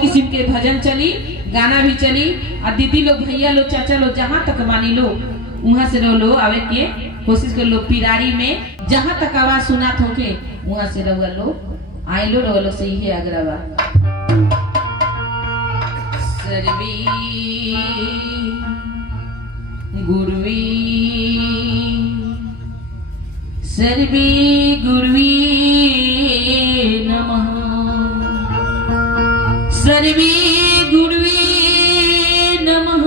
किस्म के भजन चली, गाना भी चली और दीदी लोग, भैया लोग, चाचा लोग जहाँ तक मानी लो वहाँ से लो आवे के कोशिश कर लो। पिरारी में जहाँ तक आवाज सुनात होके वहाँ से रहुआ लो आए लो से ही अग्रवा सर्वी गुरुवी सर्वी गुरुवी नमः सर्वी गुरुवे नमः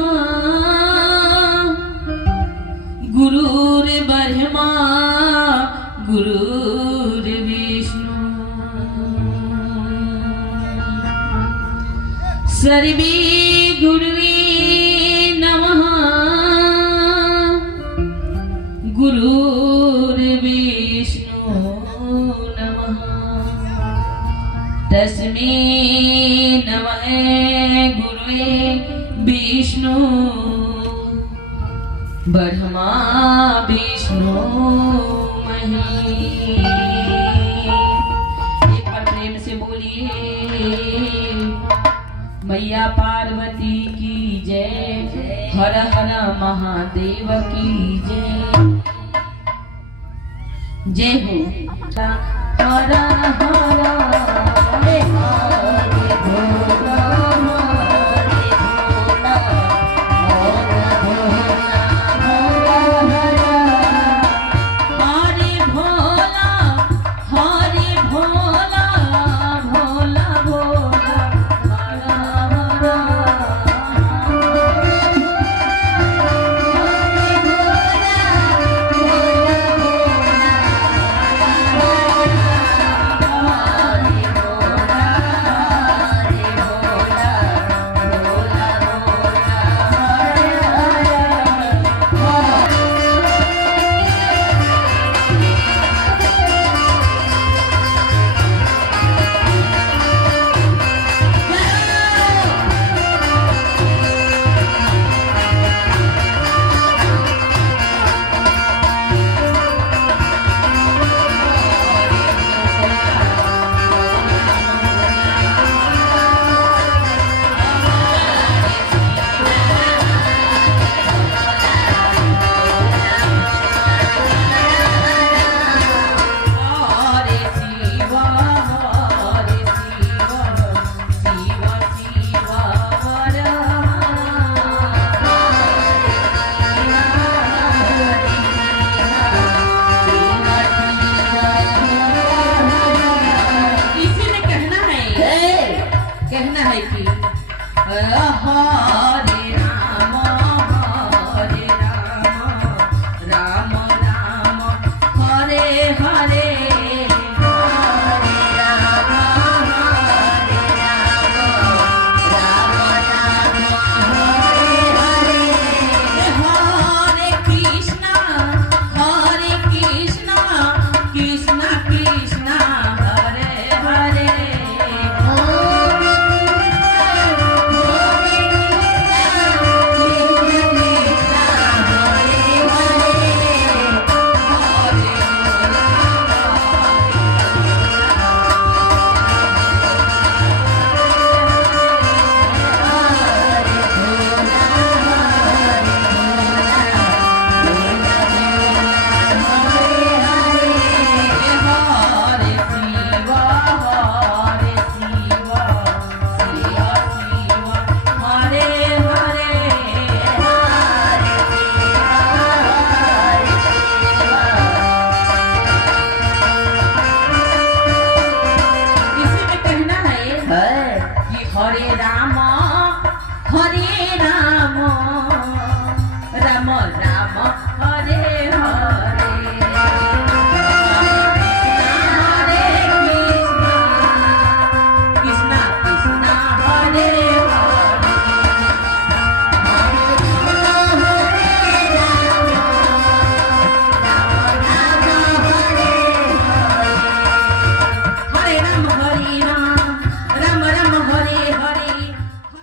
गुरुर्ब्रह्मा गुरुर्विष्णु सर्वे गुरुवे नमः गुरुर्विष्णु नमः तस्मै नमः गुरुवे विष्णु ब्रह्मा विष्णु मही। एक बार प्रेम से बोलिए मैया पार्वती की जय, हर हर महादेव की जय। जय हो। हर हर कहना है कि हरे राम राम राम हरे हरे हरे राम राम राम हरे